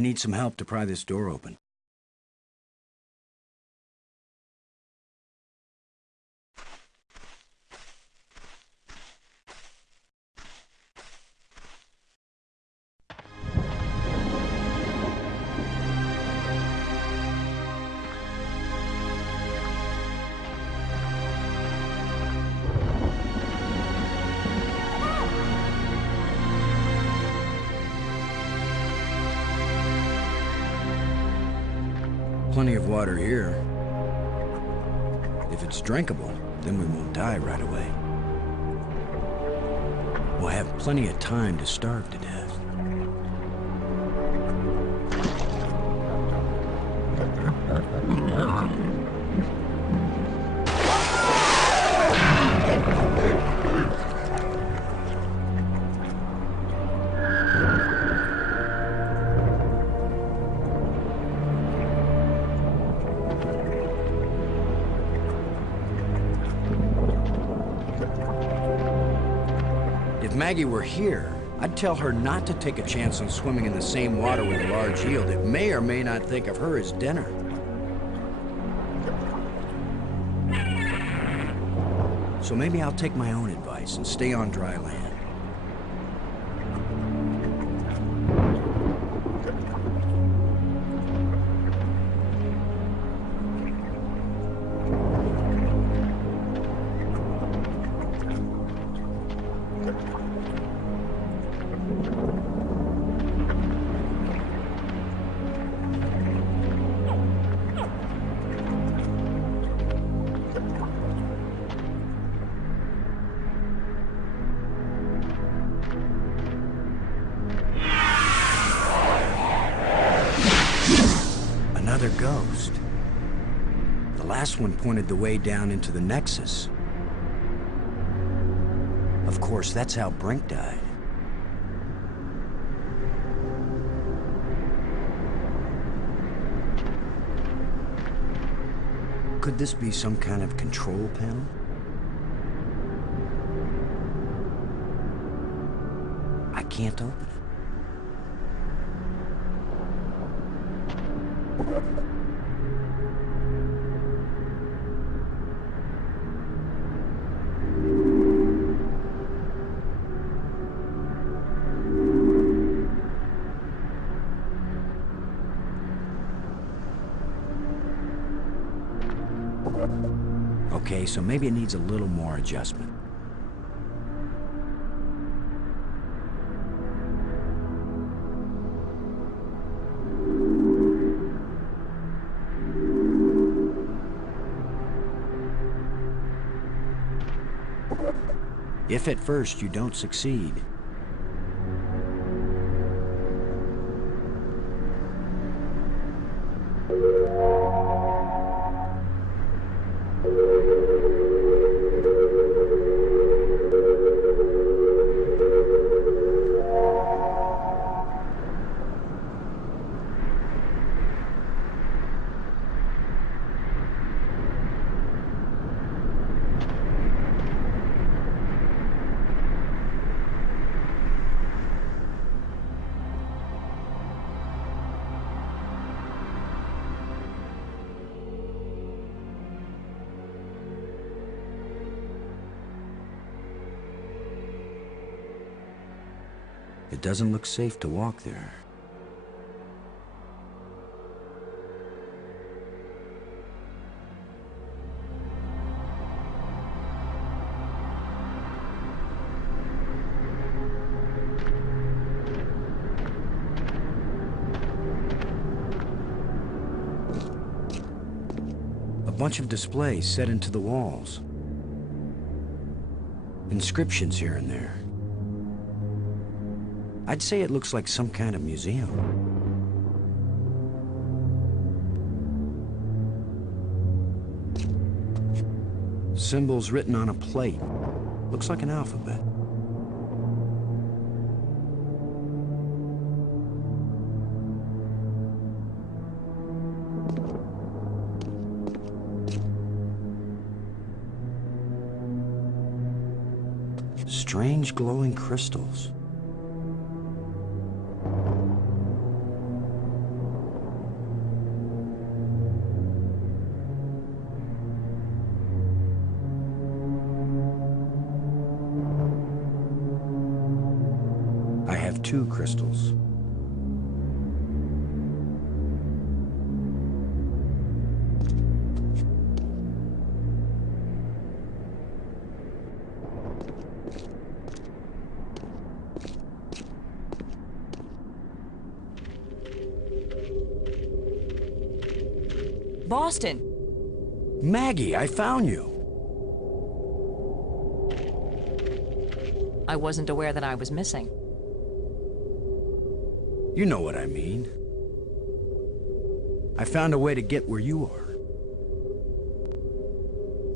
I need some help to pry this door open. Plenty of water here. If it's drinkable, then we won't die right away. We'll have plenty of time to starve to death. If Maggie were here, I'd tell her not to take a chance on swimming in the same water with a large eel that may or may not think of her as dinner. So maybe I'll take my own advice and stay on dry land. Another ghost. The last one pointed the way down into the Nexus. Of course, that's how Brink died. Could this be some kind of control panel? I can't open it. Okay, so maybe it needs a little more adjustment. If at first you don't succeed, it doesn't look safe to walk there. A bunch of displays set into the walls. Inscriptions here and there. I'd say it looks like some kind of museum. Symbols written on a plate. Looks like an alphabet. Strange glowing crystals. 2 crystals. Boston! Maggie, I found you! I wasn't aware that I was missing. You know what I mean. I found a way to get where you are.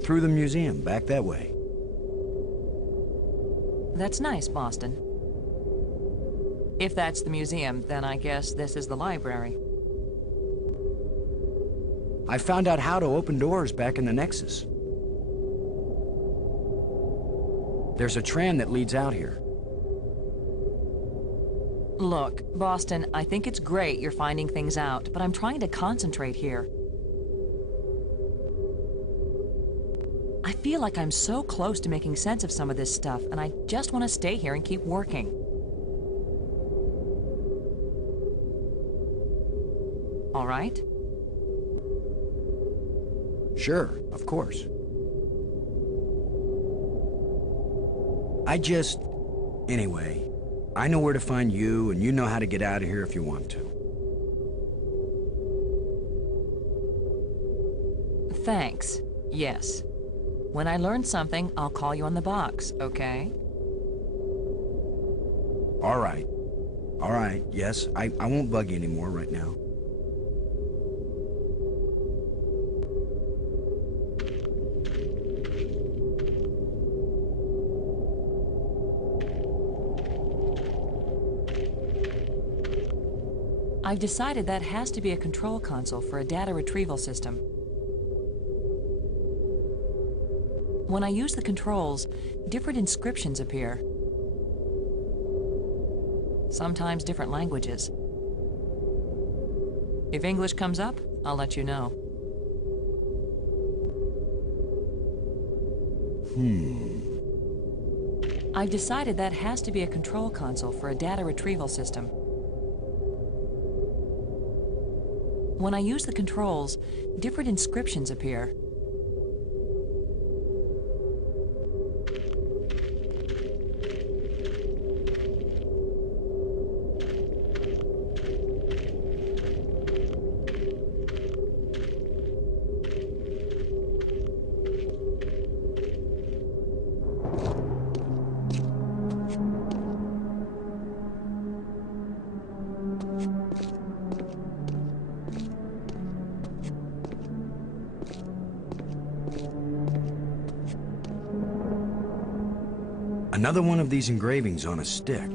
Through the museum, back that way. That's nice, Boston. If that's the museum, then I guess this is the library. I found out how to open doors back in the Nexus. There's a tram that leads out here. Look, Boston, I think it's great you're finding things out, but I'm trying to concentrate here. I feel like I'm so close to making sense of some of this stuff, and I just want to stay here and keep working. All right? Sure, of course. Anyway, I know where to find you, and you know how to get out of here if you want to. Thanks. Yes. When I learn something, I'll call you on the box, okay? All right. All right, yes, I won't bug you anymore right now. I've decided that has to be a control console for a data retrieval system. When I use the controls, different inscriptions appear. Sometimes different languages. If English comes up, I'll let you know. I've decided that has to be a control console for a data retrieval system. When I use the controls, different inscriptions appear. Another one of these engravings on a stick.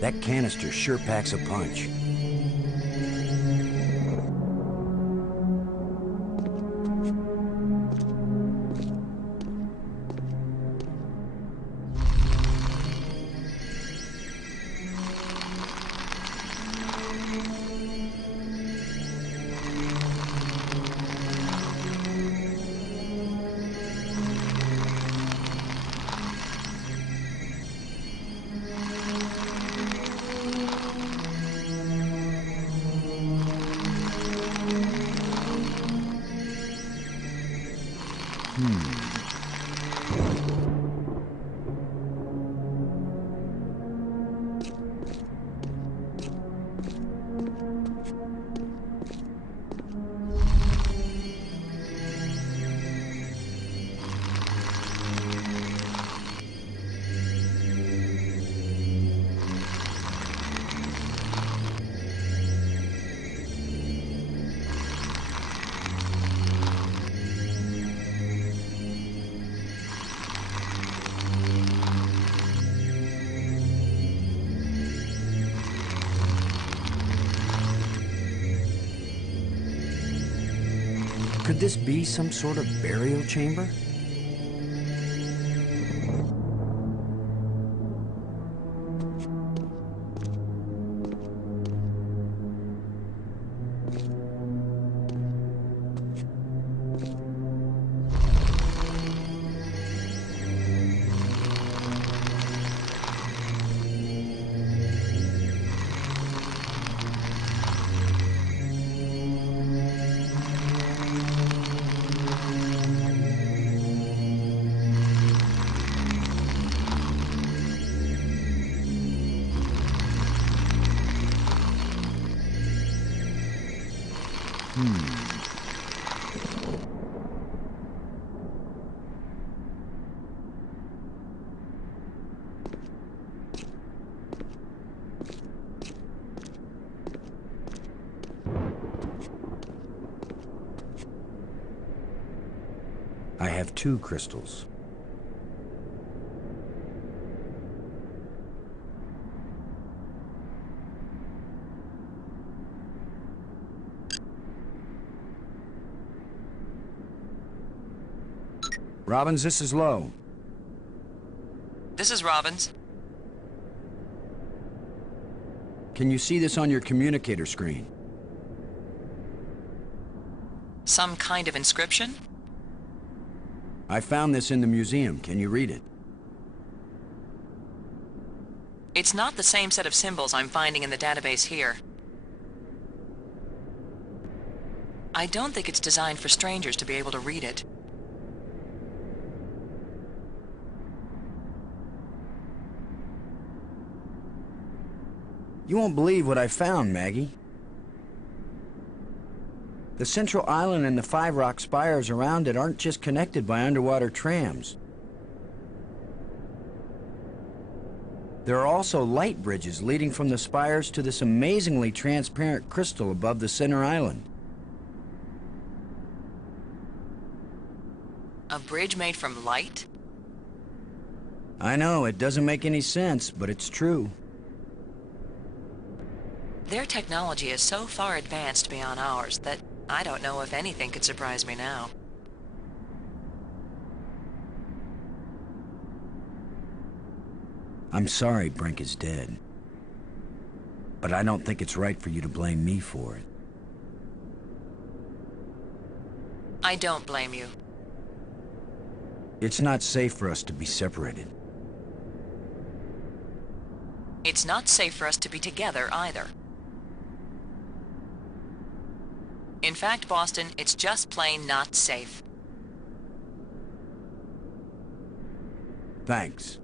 That canister sure packs a punch. Could this be some sort of burial chamber? I have 2 crystals. Robbins, this is Lowe. This is Robbins. Can you see this on your communicator screen? Some kind of inscription? I found this in the museum. Can you read it? It's not the same set of symbols I'm finding in the database here. I don't think it's designed for strangers to be able to read it. You won't believe what I found, Maggie. The central island and the 5 rock spires around it aren't just connected by underwater trams. There are also light bridges leading from the spires to this amazingly transparent crystal above the center island. A bridge made from light? I know, it doesn't make any sense, but it's true. Their technology is so far advanced beyond ours that I don't know if anything could surprise me now. I'm sorry Brink is dead, but I don't think it's right for you to blame me for it. I don't blame you. It's not safe for us to be separated. It's not safe for us to be together either. In fact, Boston, it's just plain not safe. Thanks.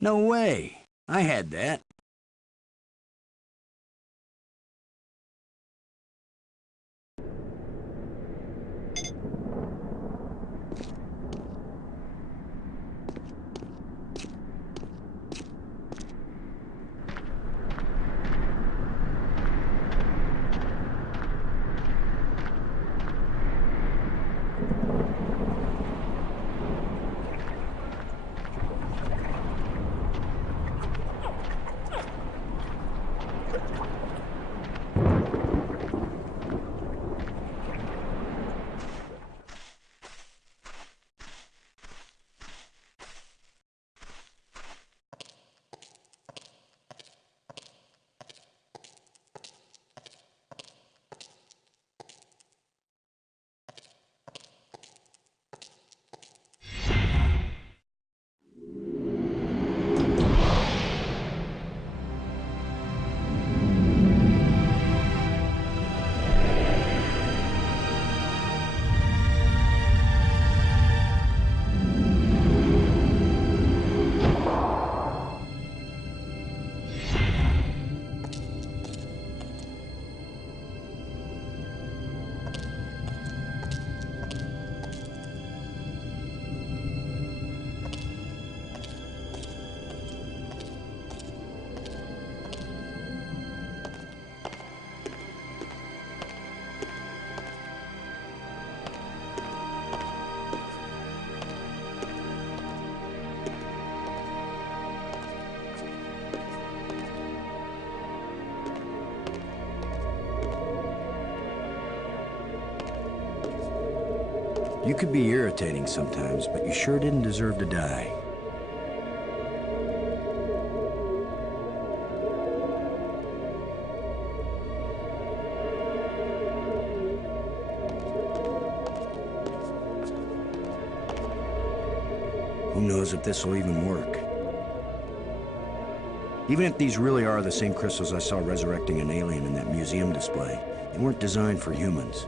No way. I had that. You could be irritating sometimes, but you sure didn't deserve to die. Who knows if this will even work? Even if these really are the same crystals I saw resurrecting an alien in that museum display, they weren't designed for humans.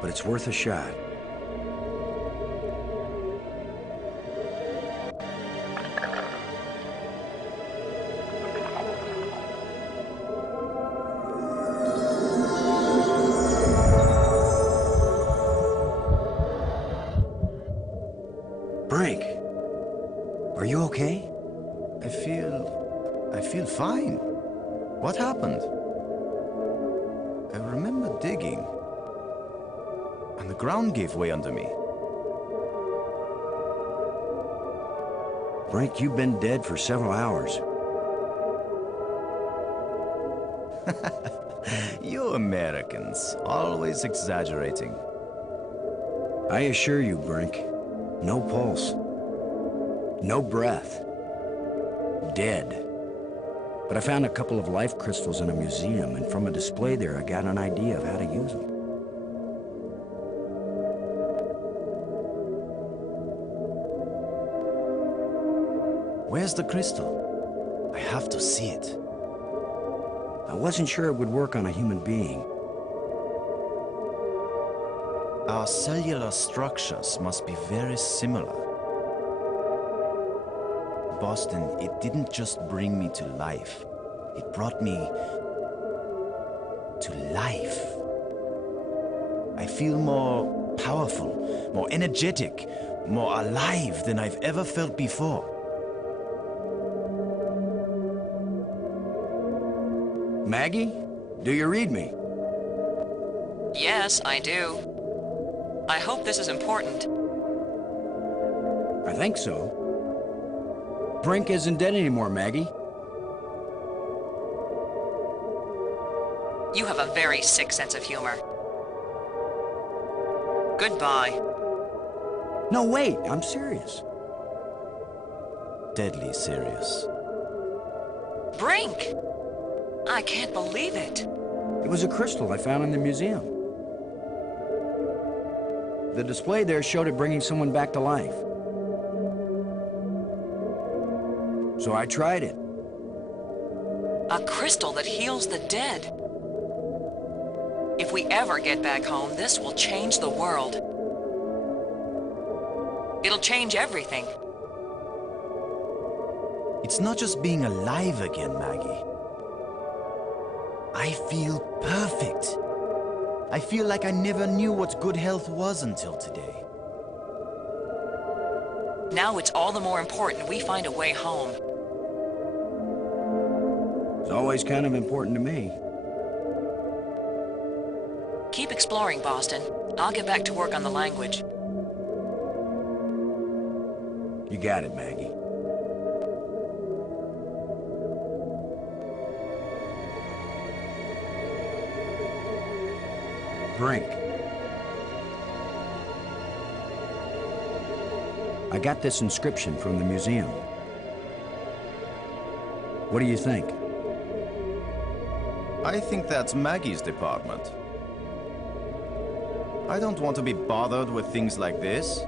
But it's worth a shot. Frank, are you okay? I feel fine. What happened? I remember digging, and the ground gave way under me. Frank, you've been dead for several hours. You Americans, always exaggerating. I assure you, Brink, no pulse, no breath, dead. But I found a couple of life crystals in a museum, and from a display there, I got an idea of how to use them. Where's the crystal? I have to see it. I wasn't sure it would work on a human being. Our cellular structures must be very similar. Boston, it didn't just bring me to life. It brought me to life. I feel more powerful, more energetic, more alive than I've ever felt before. Maggie, do you read me? Yes, I do. I hope this is important. I think so. Brink isn't dead anymore, Maggie. You have a very sick sense of humor. Goodbye. No, wait, I'm serious. Deadly serious. Brink! I can't believe it. It was a crystal I found in the museum. The display there showed it bringing someone back to life. So I tried it. A crystal that heals the dead. If we ever get back home, this will change the world. It'll change everything. It's not just being alive again, Maggie. I feel perfect. I feel like I never knew what good health was until today. Now it's all the more important we find a way home. It's always kind of important to me. Keep exploring, Boston. I'll get back to work on the language. You got it, Maggie. Brink. I got this inscription from the museum. What do you think? I think that's Maggie's department. I don't want to be bothered with things like this.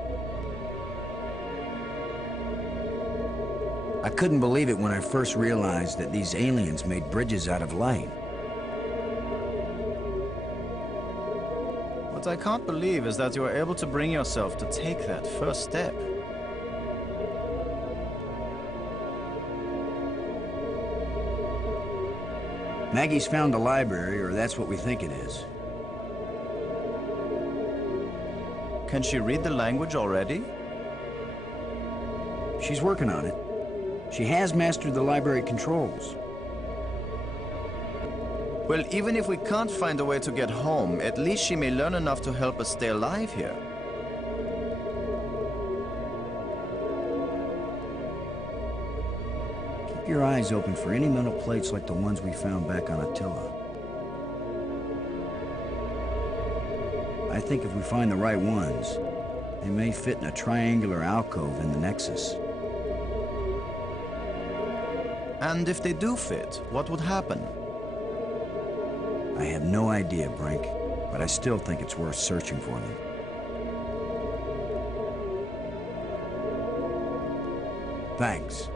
I couldn't believe it when I first realized that these aliens made bridges out of light. What I can't believe is that you were able to bring yourself to take that first step. Maggie's found a library, or that's what we think it is. Can she read the language already? She's working on it. She has mastered the library controls. Well, even if we can't find a way to get home, at least she may learn enough to help us stay alive here. Keep your eyes open for any metal plates like the ones we found back on Attila. think if we find the right ones, they may fit in a triangular alcove in the Nexus. And if they do fit, what would happen? I have no idea, Brink, but I still think it's worth searching for them. Thanks.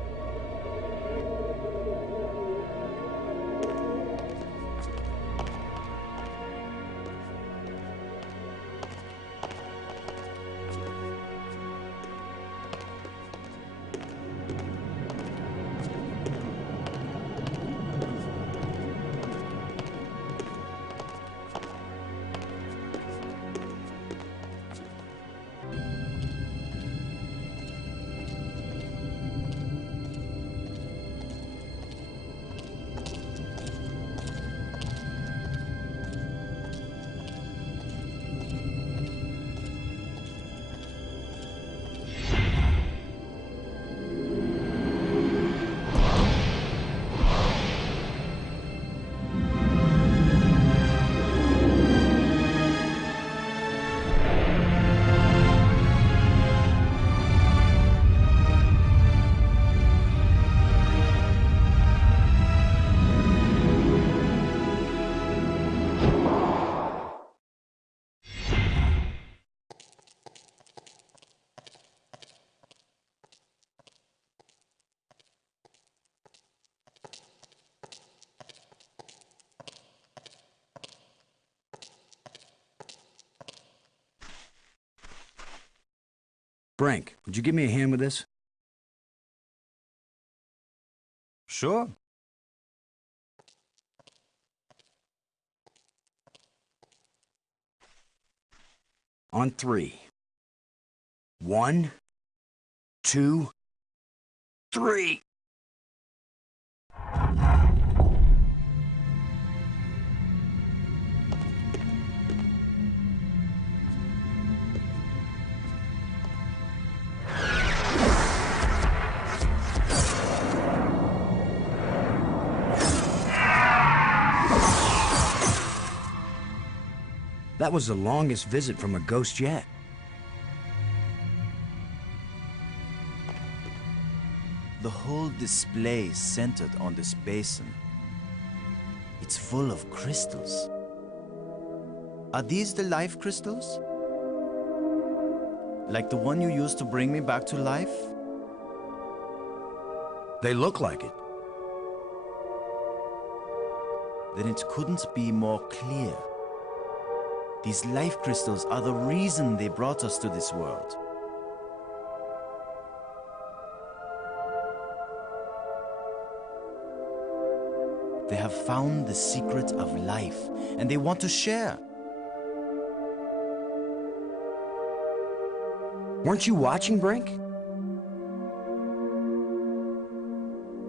Brink, would you give me a hand with this? Sure. On 3. 1, 2, 3. That was the longest visit from a ghost yet. The whole display is centered on this basin. It's full of crystals. Are these the life crystals? Like the one you used to bring me back to life? They look like it. Then it couldn't be more clear. These life crystals are the reason they brought us to this world. They have found the secret of life, and they want to share. Weren't you watching, Brink?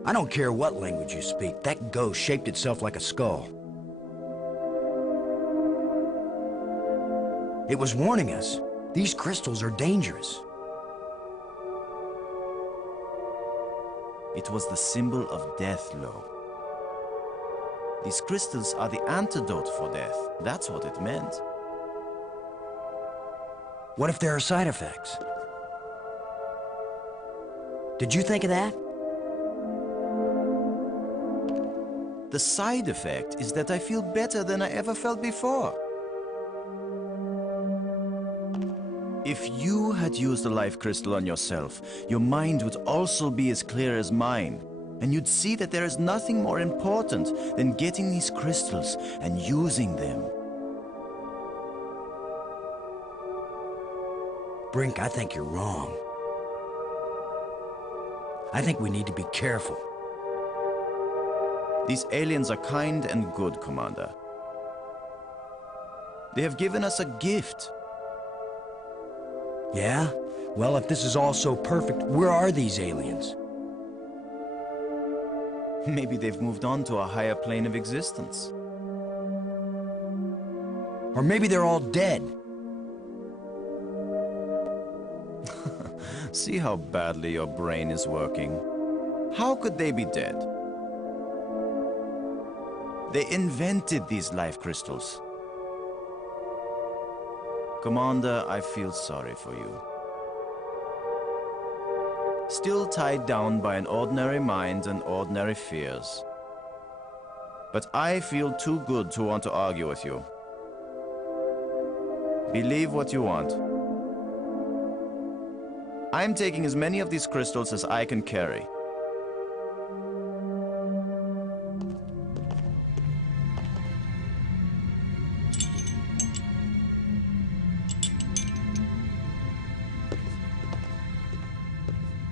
I don't care what language you speak, that ghost shaped itself like a skull. It was warning us. These crystals are dangerous. It was the symbol of death, Lo. These crystals are the antidote for death. That's what it meant. What if there are side effects? Did you think of that? The side effect is that I feel better than I ever felt before. If you had used a life crystal on yourself, your mind would also be as clear as mine. And you'd see that there is nothing more important than getting these crystals and using them. Brink, I think you're wrong. I think we need to be careful. These aliens are kind and good, Commander. They have given us a gift. Yeah? Well, if this is all so perfect, where are these aliens? Maybe they've moved on to a higher plane of existence. Or maybe they're all dead. See how badly your brain is working. How could they be dead? They invented these life crystals. Commander, I feel sorry for you. Still tied down by an ordinary mind and ordinary fears. But I feel too good to want to argue with you. Believe what you want. I'm taking as many of these crystals as I can carry.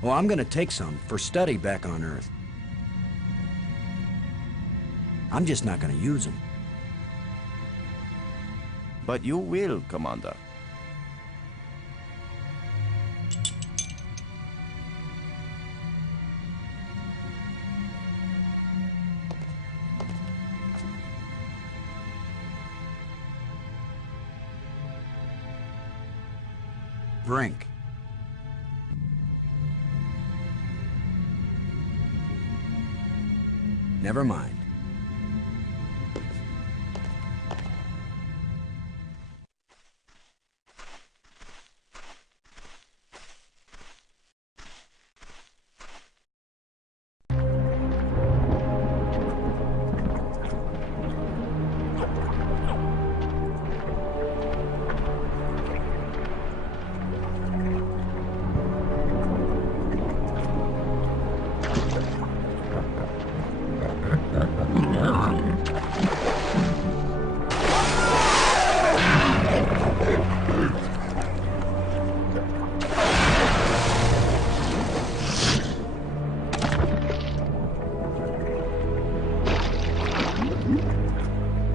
Well, I'm gonna take some for study back on Earth. I'm just not gonna use them. But you will, Commander. Brink. Never mind.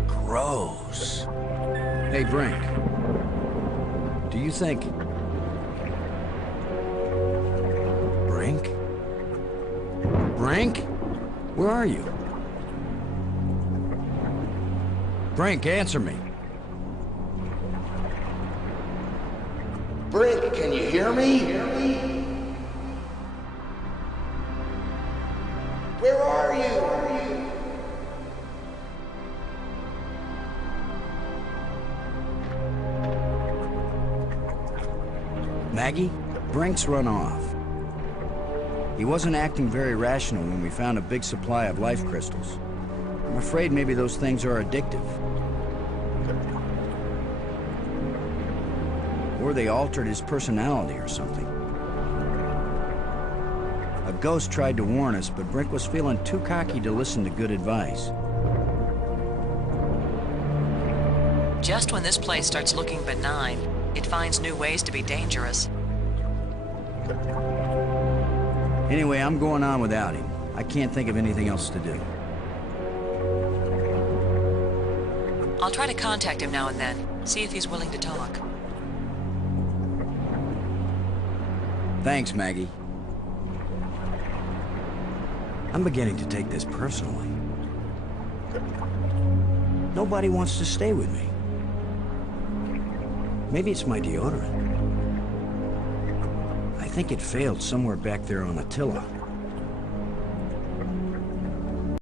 Gross. Hey, Brink. Do you think... Brink? Brink? Where are you? Brink, answer me. Brink, can you hear me? Where are you? Maggie? Brink's run off. He wasn't acting very rational when we found a big supply of life crystals. I'm afraid maybe those things are addictive. Or they altered his personality or something. A ghost tried to warn us, but Brink was feeling too cocky to listen to good advice. Just when this place starts looking benign, it finds new ways to be dangerous. Anyway, I'm going on without him. I can't think of anything else to do. I'll try to contact him now and then, see if he's willing to talk. Thanks, Maggie. I'm beginning to take this personally. Nobody wants to stay with me. Maybe it's my deodorant. I think it failed somewhere back there on Attila.